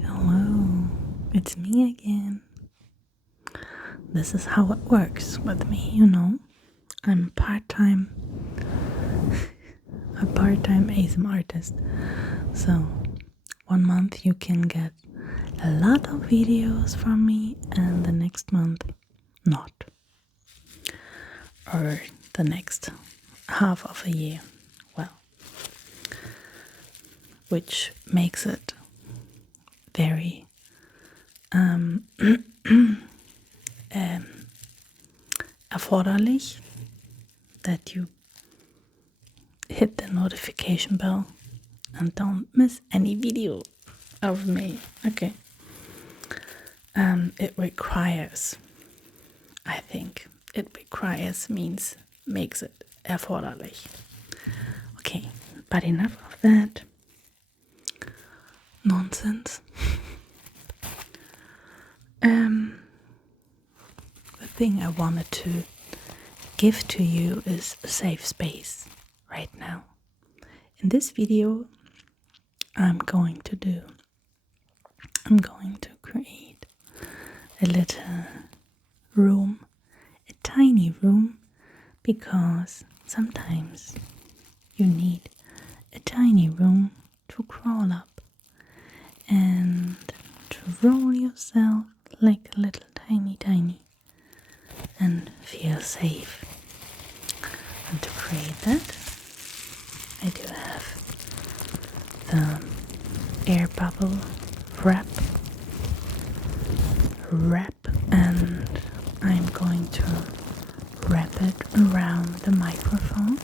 Hello, it's me again. This is how it works with me, I'm a part-time ASM artist. So 1 month you can get a lot of videos from me and the next month not. Or the next half of a year. Well, which makes it very erforderlich that you hit the notification bell and don't miss any video of me. Okay. It requires, I think, makes it erforderlich. Okay, but enough of that nonsense. The thing I wanted to give to you is a safe space right now. In this video, I'm going to create a little room, a tiny room, because sometimes you need a tiny room to crawl up and to roll yourself like a little tiny and feel safe. And to create that, I do have the air bubble wrap, and I'm going to wrap it around the microphone.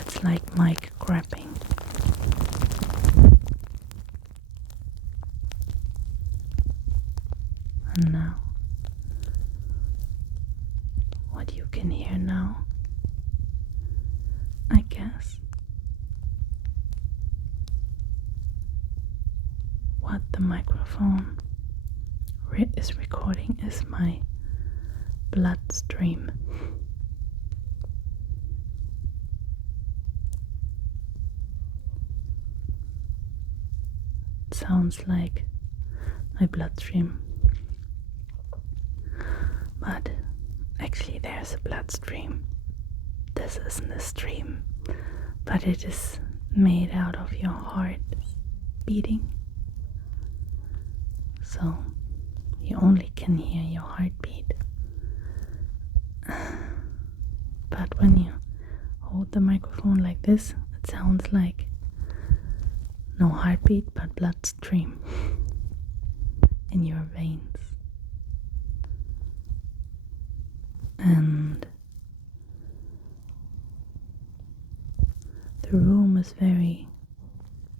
It's like mic grabbing. And now, what you can hear now, I guess, what the microphone is recording is my bloodstream. It sounds like my bloodstream, but actually there's a bloodstream. This isn't a stream, but it is made out of your heart beating. So you only can hear your heartbeat. But when you hold the microphone like this, it sounds like no heartbeat but bloodstream in your veins. And the room is very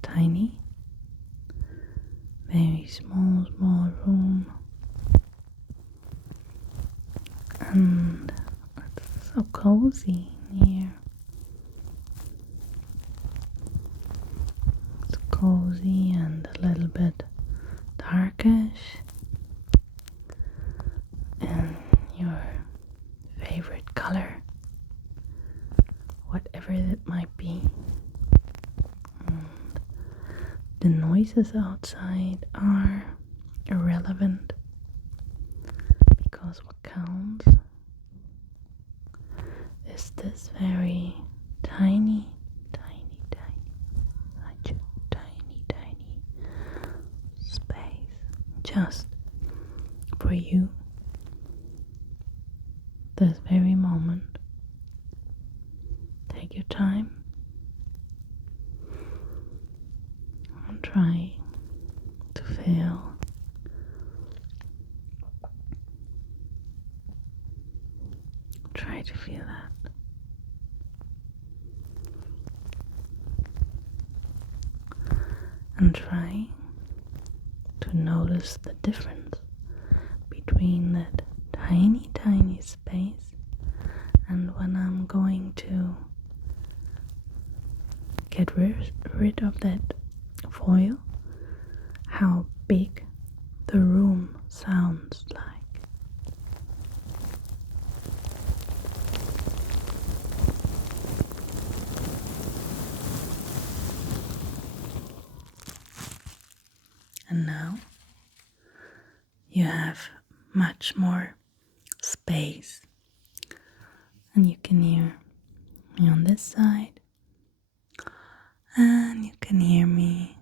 tiny, very small room, and it's so cozy in here. It's cozy and a little bit darkish, and your favorite color, whatever it might be. And the noises outside are irrelevant, because what counts is this very tiny space just for you this very moment. Take your time and try to feel that. And try to notice the difference between that tiny space and when I'm going to get rid of that foil, how big the room sounds like. And now you have much more space, and you can hear me on this side, and you can hear me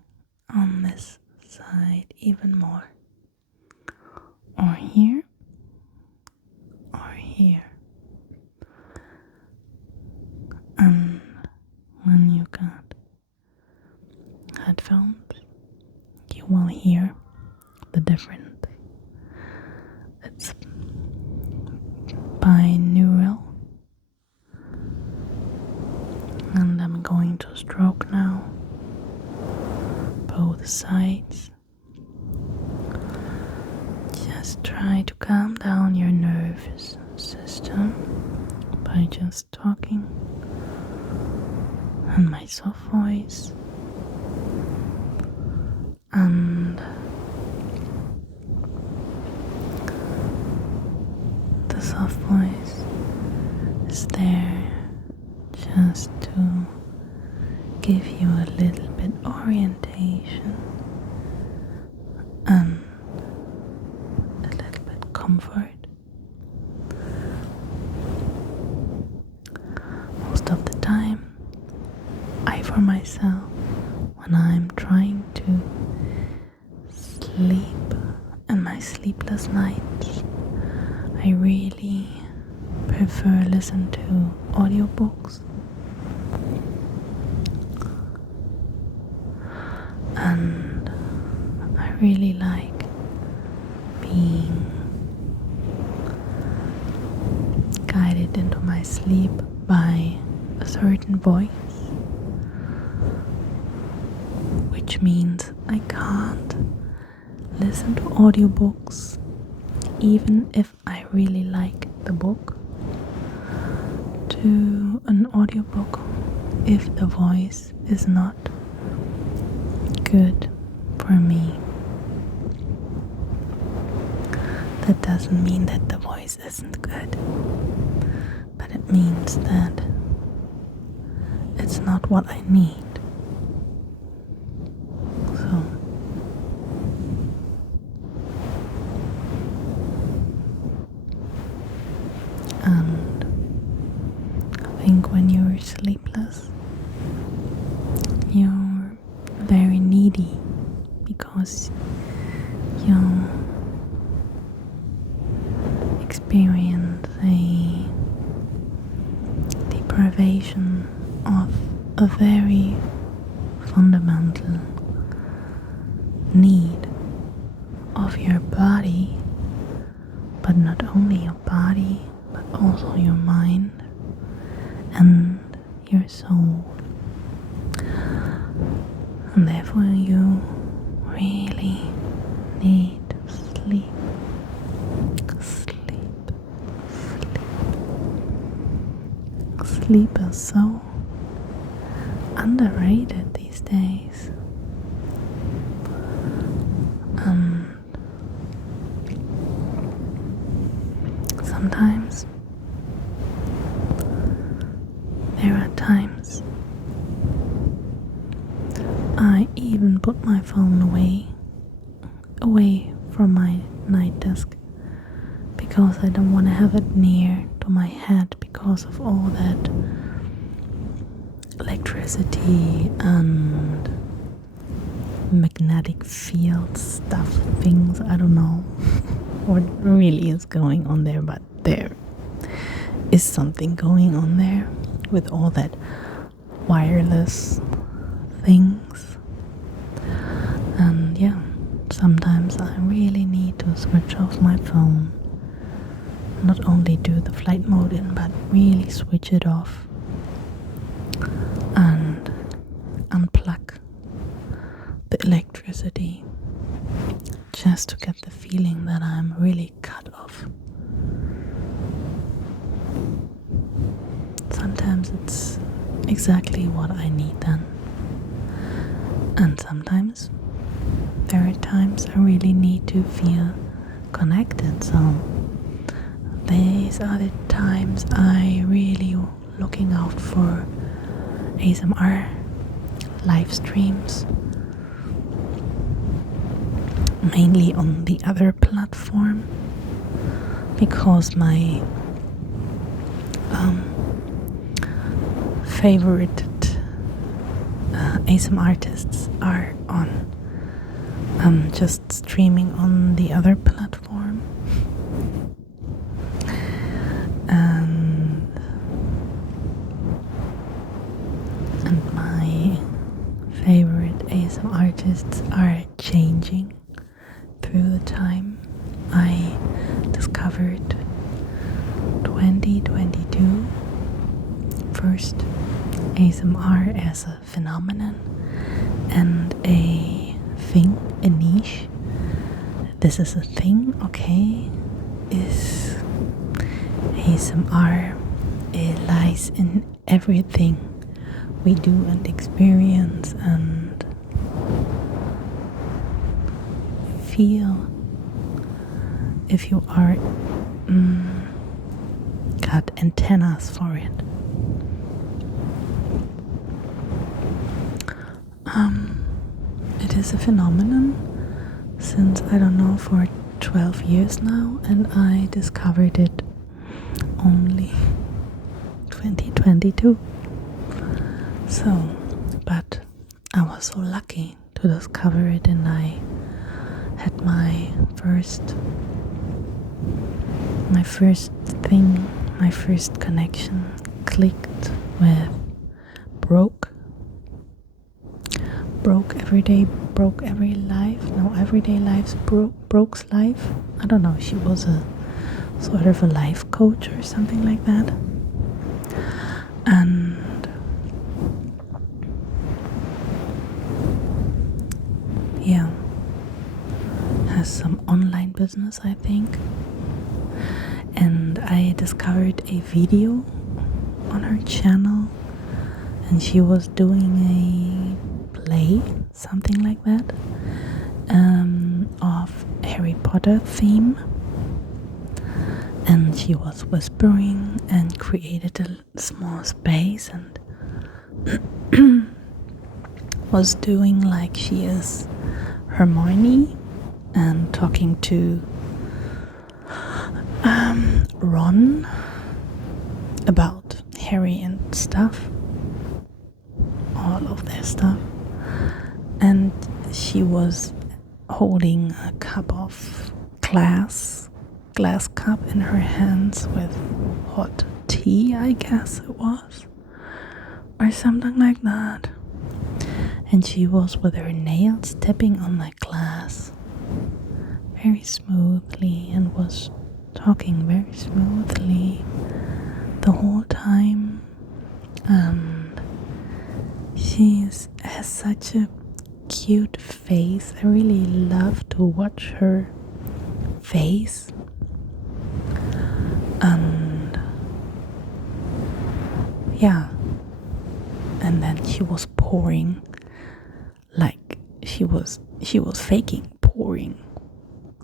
on this side even more, or here, or here. And when you got headphones, you will hear the difference. It's binaural, and I'm going to stroke now both sides. Just try to calm down your nervous system by just talking and my soft voice, and the soft voice is there just to give you a little bit orientation and a little bit comfort. Most of the time, I for myself, when I'm trying to sleep and my sleepless nights, I really prefer listen to audiobooks, and I really like being guided into my sleep by a certain voice, which means I can't listen to audiobooks even if I really like the book, to an audiobook if the voice is not good for me. That doesn't mean that the voice isn't good, but it means that it's not what I need. So and I think when you're sleepless, you're very needy because you experience a deprivation of a very fundamental need of your body, but not only your body, but also your mind and your soul. And therefore you really need to sleep. Sleep is so underrated these days. Sometimes there are times I even put my phone away from my night desk because I don't want to have it near to my head because of all that electricity and magnetic field stuff, things. I don't know what really is going on there, but there is something going on there with all that wireless things. And yeah, sometimes I really need to switch off my phone, not only do the flight mode in, but really switch it off and unplug the electricity, just to get the feeling that I'm really cut off. Sometimes it's exactly what I need then, and sometimes there are times I really need to feel connected. So these are the times I really looking out for ASMR live streams mainly on the other platform, because my favorite ASMR artists are on just streaming on the other platform. And my favorite ASMR artists are changing through the time. I discovered 2022 first ASMR as a phenomenon and a thing, a niche. This is a thing, okay? Is ASMR, it lies in everything we do and experience and feel. If you are got antennas for it. It is a phenomenon since, I don't know, for 12 years now, and I discovered it only 2022. So, but I was so lucky to discover it, and I had my first connection clicked with Everyday Life's Broke's life. I don't know, she was a sort of a life coach or something like that. And yeah, has some online business, I think. And I discovered a video on her channel, and she was doing a play, something like that, of Harry Potter theme, and she was whispering and created a small space and was doing like she is Hermione and talking to Ron about Harry and stuff, all of their stuff, and she was holding a cup of glass cup in her hands with hot tea, I guess it was, or something like that, and she was with her nails tapping on the glass very smoothly and was talking very smoothly the whole time. And she has such a cute face. I really love to watch her face. And yeah, and then she was pouring, like she was faking pouring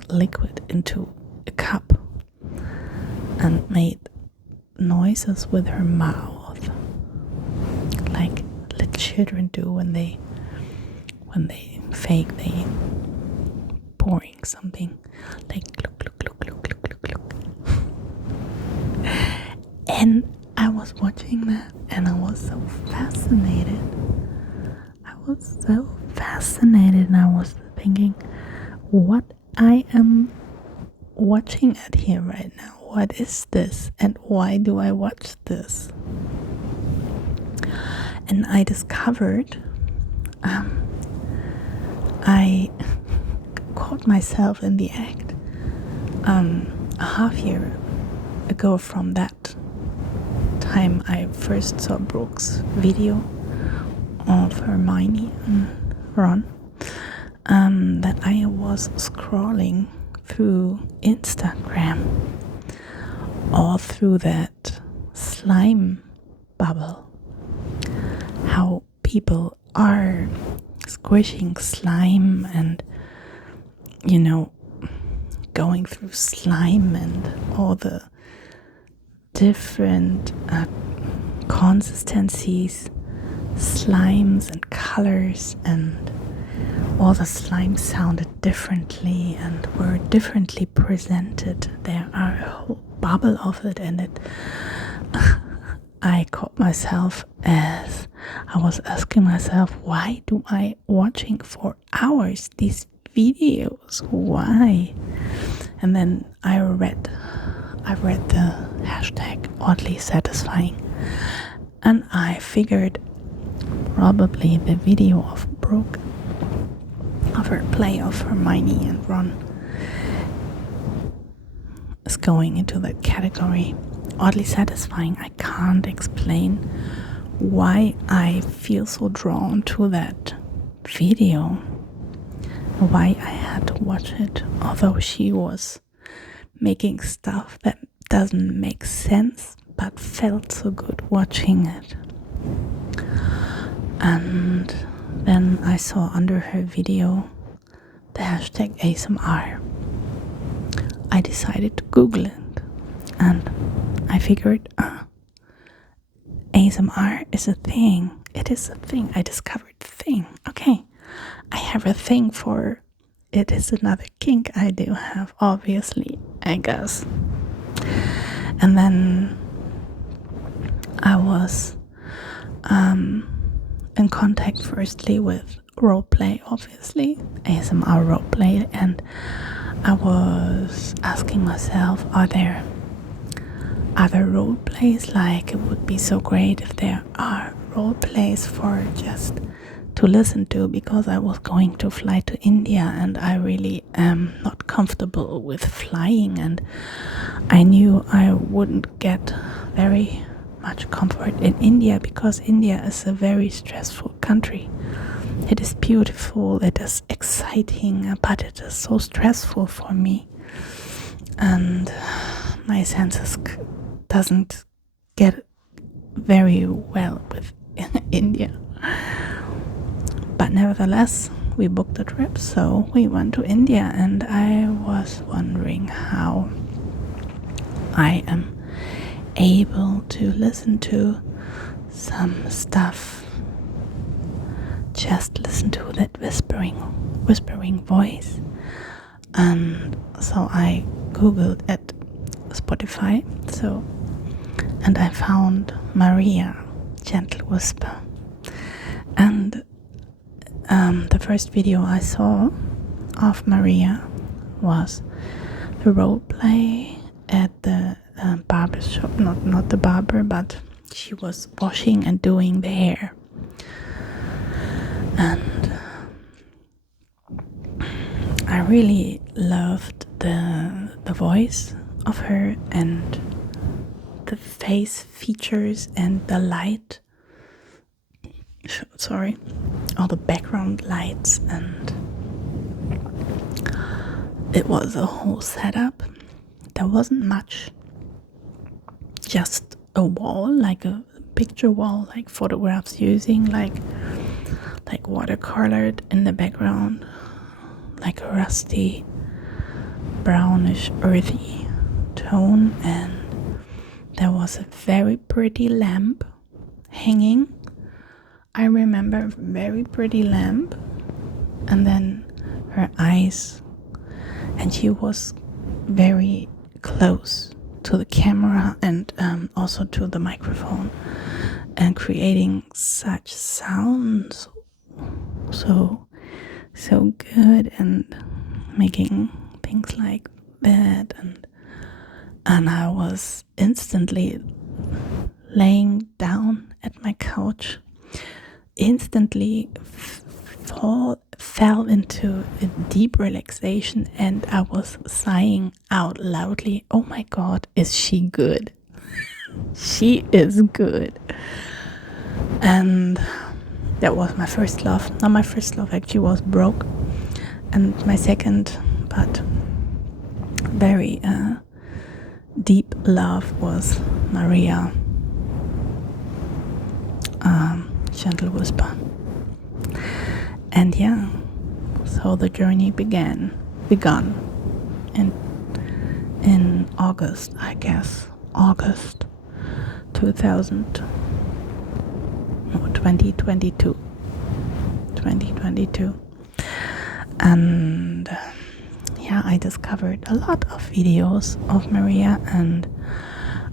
liquid into a cup and made noises with her mouth like little children do when they fake they pouring something, like look. And I was watching that and I was so fascinated. And I was thinking, what I am watching at here right now, what is this and why do I watch this? And I discovered I caught myself in the act a half year ago from that time I first saw Brooke's video of Hermione and Ron, that I was scrolling through Instagram all through that slime bubble, how people are squishing slime and going through slime and all the different consistencies, slimes and colors, and all the slimes sounded differently and were differently presented. There are a whole bubble of it, and it I caught myself as I was asking myself, why do I watching for hours these videos? Why? And then I read the hashtag oddly satisfying, and I figured probably the video of Brooke, of her play of Hermione and Ron, is going into that category. Oddly satisfying. I can't explain why I feel so drawn to that video, why I had to watch it, although she was making stuff that doesn't make sense but felt so good watching it. And then I saw under her video the hashtag ASMR. I decided to Google it, and I figured ASMR is a thing. It is a thing. I discovered the thing. Okay, I have a thing for it. Is another kink I do have, obviously, I guess. And then I was in contact firstly with roleplay, obviously, ASMR roleplay, and I was asking myself, are there other role plays? Like, it would be so great if there are role plays for just to listen to, because I was going to fly to India and I really am not comfortable with flying, and I knew I wouldn't get very much comfort in India because India is a very stressful country. It is beautiful, it is exciting, but it is so stressful for me, and my senses doesn't get very well with India. But nevertheless, we booked a trip, so we went to India, and I was wondering how I am able to listen to some stuff, just listen to that whispering voice. And so I googled at Spotify, and I found Maria, Gentle Whisper. And the first video I saw of Maria was the role play at the barber shop. Not the barber, but she was washing and doing the hair. And I really loved the voice of her and the face features and the light. Sorry, all the background lights, and it was a whole setup. There wasn't much, just a wall, like a picture wall, like photographs using like watercolored in the background, like a rusty brownish earthy tone, and there was a very pretty lamp hanging. I remember a very pretty lamp, and then her eyes, and she was very close to the camera and also to the microphone, and creating such sounds so good, and making things like that, and I was instantly laying down at my couch, instantly fell into a deep relaxation, and I was sighing out loudly, oh my god, is she good? She is good. And that was my first love. Now my first love actually was Broke, and my second but very deep love was Maria, Gentle Whisper. And yeah, so the journey begun in August, I guess, August 2022. And yeah, I discovered a lot of videos of Maria, and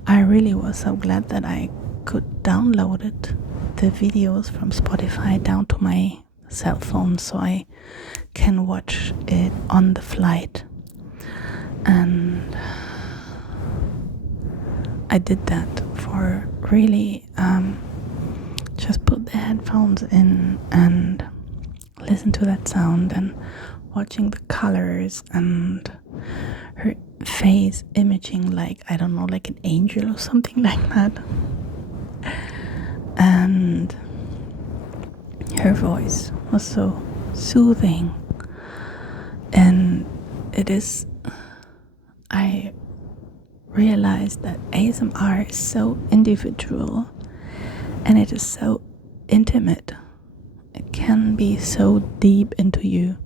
I really was so glad that I could download it, the videos from Spotify, down to my cell phone so I can watch it on the flight. And I did that for really just put the headphones in and listen to that sound and watching the colors and her face imaging like, I don't know, like an angel or something like that. And her voice was so soothing. And I realized that ASMR is so individual and it is so intimate. It can be so deep into you,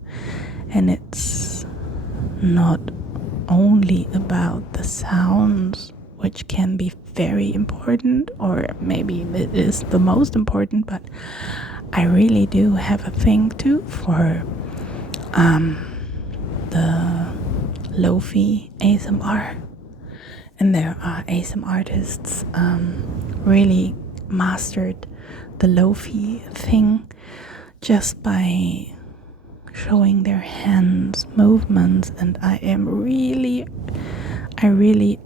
and it's not only about the sounds, which can be very important, or maybe it is the most important, but I really do have a thing too for the lo-fi ASMR. And there are ASMR artists really mastered the lo-fi thing just by showing their hands movements, and I really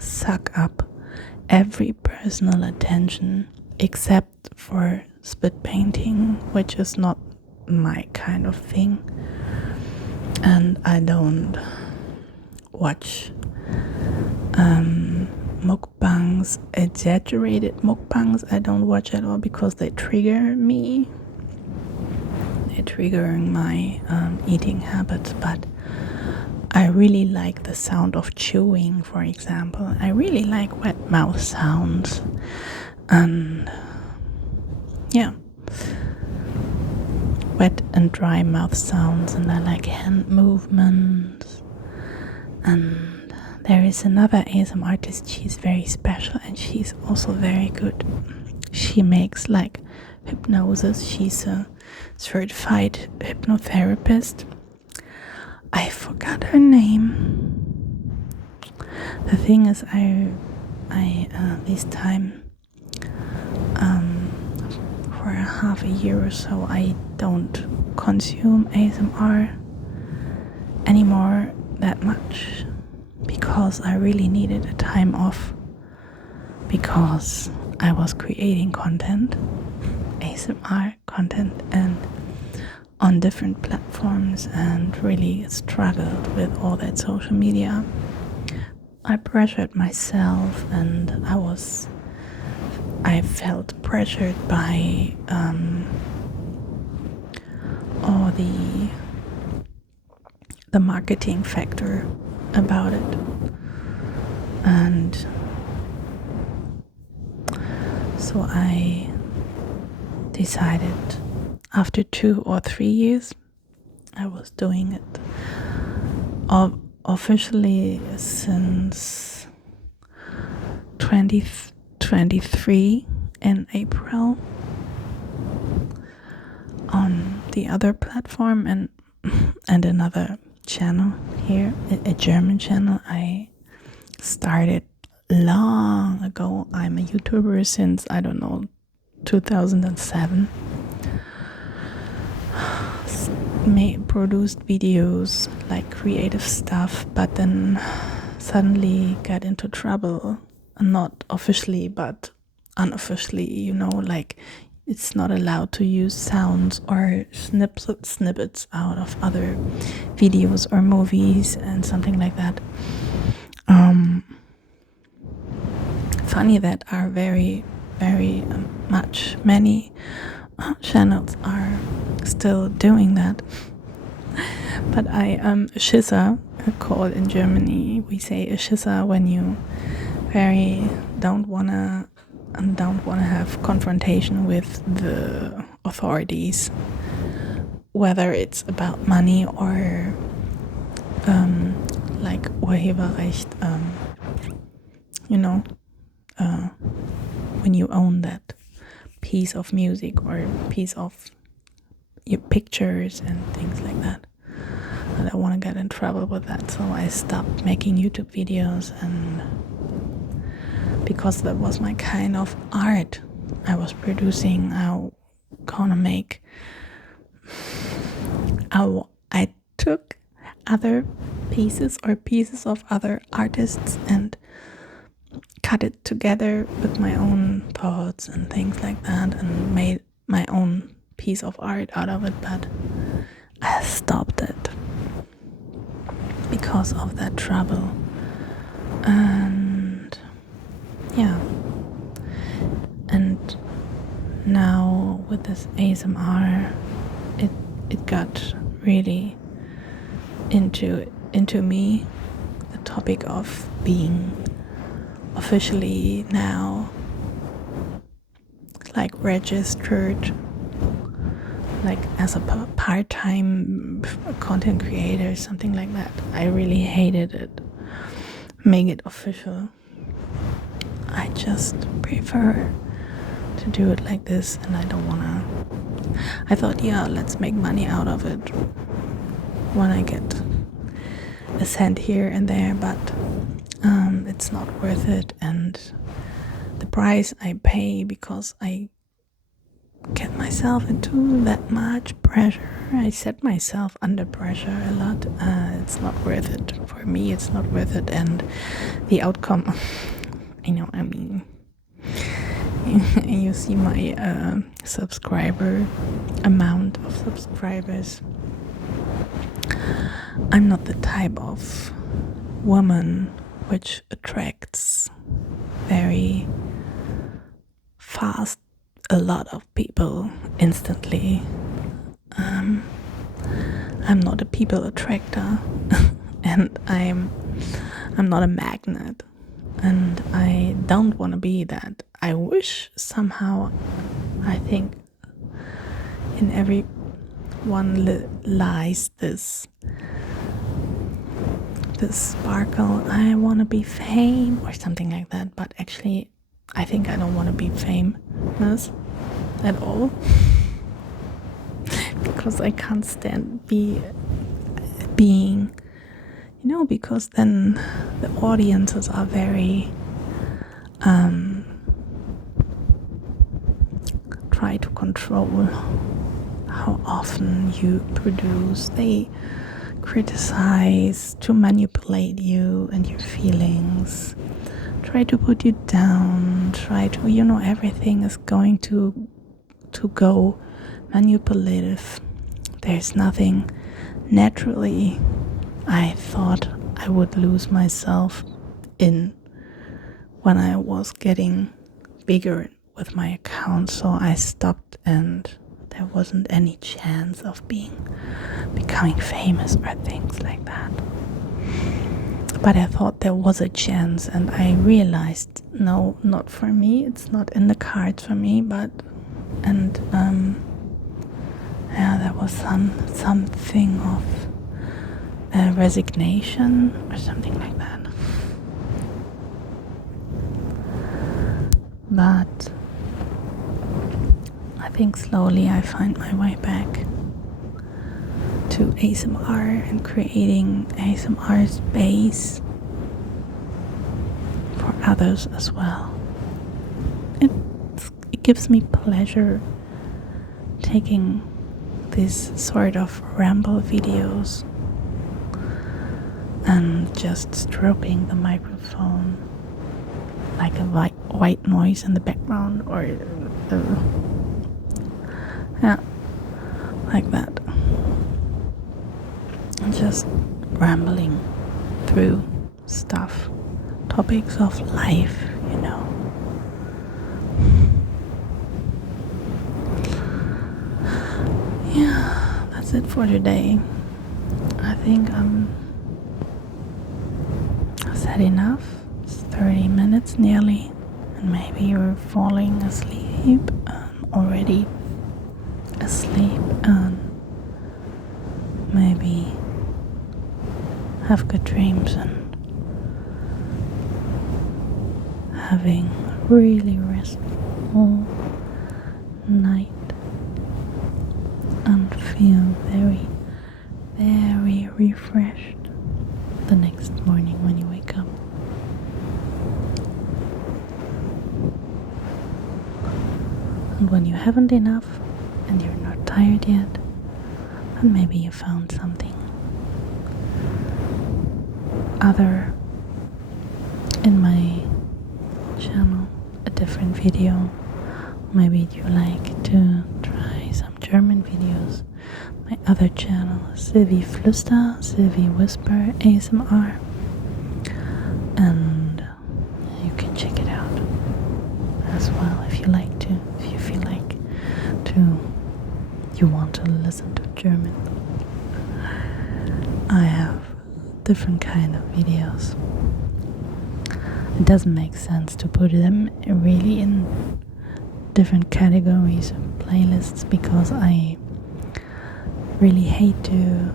suck up every personal attention except for spit painting, which is not my kind of thing. And I don't watch mukbangs, exaggerated mukbangs. I don't watch at all because they trigger me. They're triggering my eating habits. But I really like the sound of chewing, for example. I really like wet mouth sounds. And yeah, wet and dry mouth sounds. And I like hand movements. And there is another ASMR artist. She's very special and she's also very good. She makes like hypnosis. She's a certified hypnotherapist. I forgot her name. The thing is, I this time for half a year or so I don't consume ASMR anymore that much, because I really needed a time off, because I was creating content, ASMR content, and on different platforms, and really struggled with all that social media. I pressured myself, and I felt pressured by all the marketing factor about it. And so I decided, after 2 or 3 years, I was doing it officially since 2023 in April on the other platform, and another channel here, a German channel I started long ago. I'm a YouTuber since, I don't know, 2007. Produced videos, like creative stuff, but then suddenly got into trouble, not officially but unofficially, like it's not allowed to use sounds or snippets out of other videos or movies and something like that. Funny that are very, very much many channels are still doing that. But I Schisser, called in Germany, we say a Schisser when you very don't wanna have confrontation with the authorities, whether it's about money or like Urheberrecht, when you own that piece of music or piece of your pictures and things like that. I don't want to get in trouble with that, so I stopped making YouTube videos, and because that was my kind of art I was producing, I took other pieces of other artists and cut it together with my own thoughts and things like that, and made my own piece of art out of it. But I stopped it because of that trouble. And yeah, and now with this ASMR, it got really into me, the topic of being officially now like registered, like as a part-time content creator, something like that. I really hated it. Make it official. I just prefer to do it like this, and I don't wanna. I thought, yeah, let's make money out of it when I get a cent here and there, but it's not worth it. And the price I pay, because I get myself into that much pressure, I set myself under pressure a lot. It's not worth it for me. It's not worth it, and the outcome. I mean, you see my subscriber amount of subscribers. I'm not the type of woman which attracts very fast a lot of people instantly. I'm not a people attractor, and I'm not a magnet, and I don't want to be that. I wish somehow, I think in everyone lies this sparkle. I want to be fame or something like that, but actually I think I don't want to be famous at all, because I can't stand being, because then the audiences are very try to control how often you produce. They criticize, to manipulate you and your feelings, try to put you down, try to, everything is going to go manipulative. There's nothing. Naturally, I thought I would lose myself in when I was getting bigger with my account, so I stopped, and there wasn't any chance of becoming famous or things like that. But I thought there was a chance, and I realized, no, not for me. It's not in the cards for me. But there was something of resignation or something like that. But I think slowly I find my way back to ASMR and creating ASMR space for others as well. It gives me pleasure taking these sort of ramble videos and just stroking the microphone like a white noise in the background, or like that, and just rambling through stuff, topics of life, Yeah, that's it for today. I think I'm said enough. It's 30 minutes nearly, and maybe you're falling asleep, already asleep, and maybe have good dreams and having a really restful night and feel very, very refreshed the next morning when you wake up. And when you haven't enough and you're not tired yet, then maybe you found something other in my channel, a different video. Maybe you like to try some German videos. My other channel is Sylvie Flüster, Sylvie Whisper ASMR, and you can check it out as well if you like to, if you feel like you want to listen to German. I have different kind of videos. It doesn't make sense to put them really in different categories of playlists because I really hate to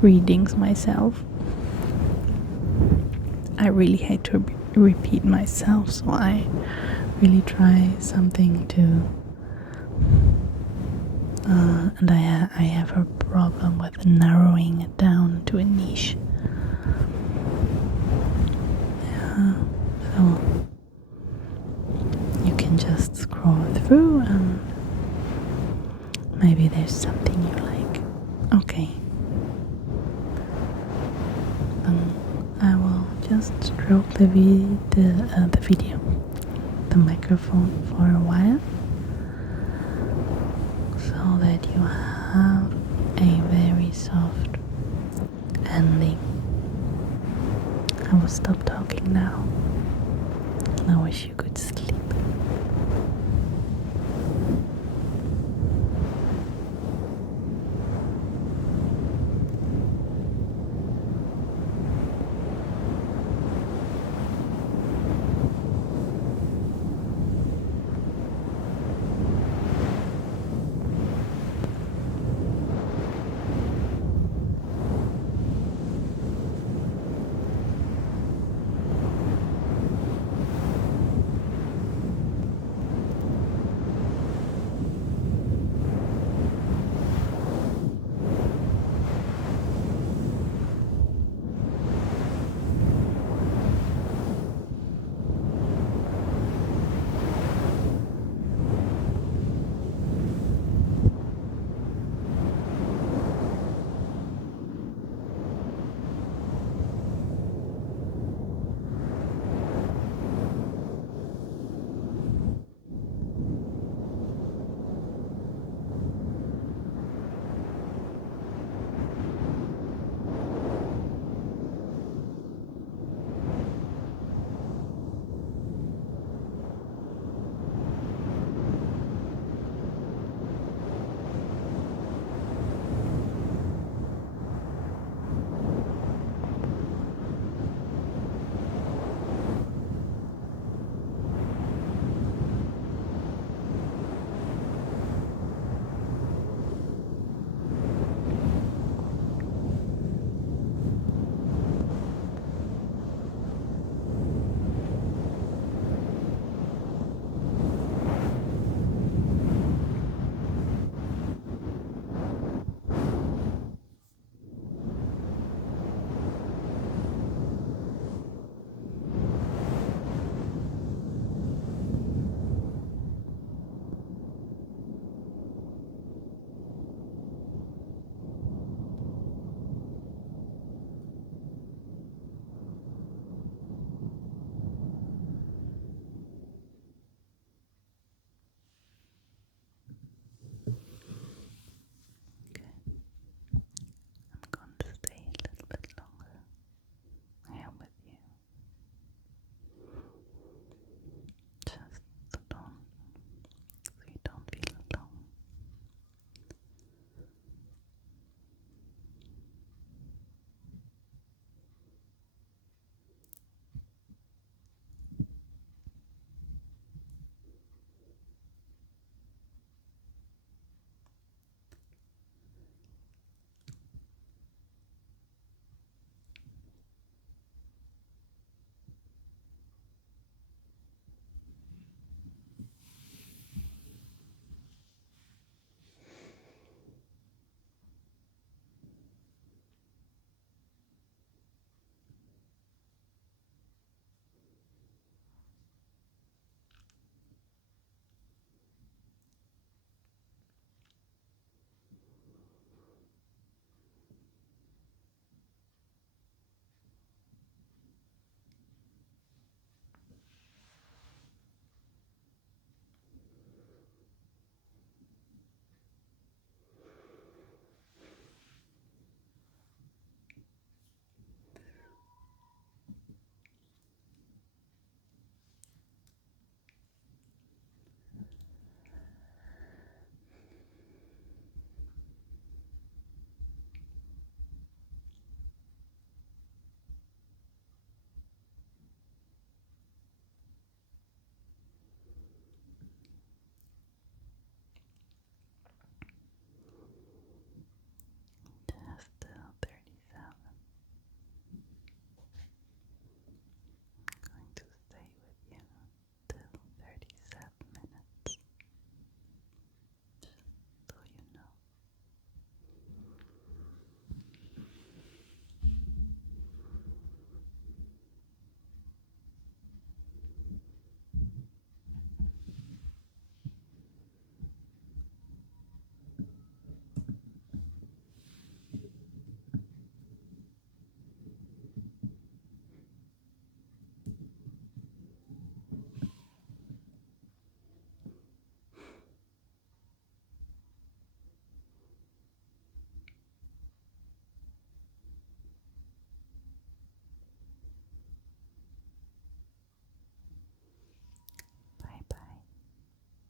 readings myself. I really hate to repeat myself, so I really try something to and I have a problem with narrowing it down to a niche. Yeah, so you can just scroll through and maybe there's something you like. Okay. I will just stroke the video, the microphone for a while, so that you have a very soft ending. I will stop talking now. I wish you could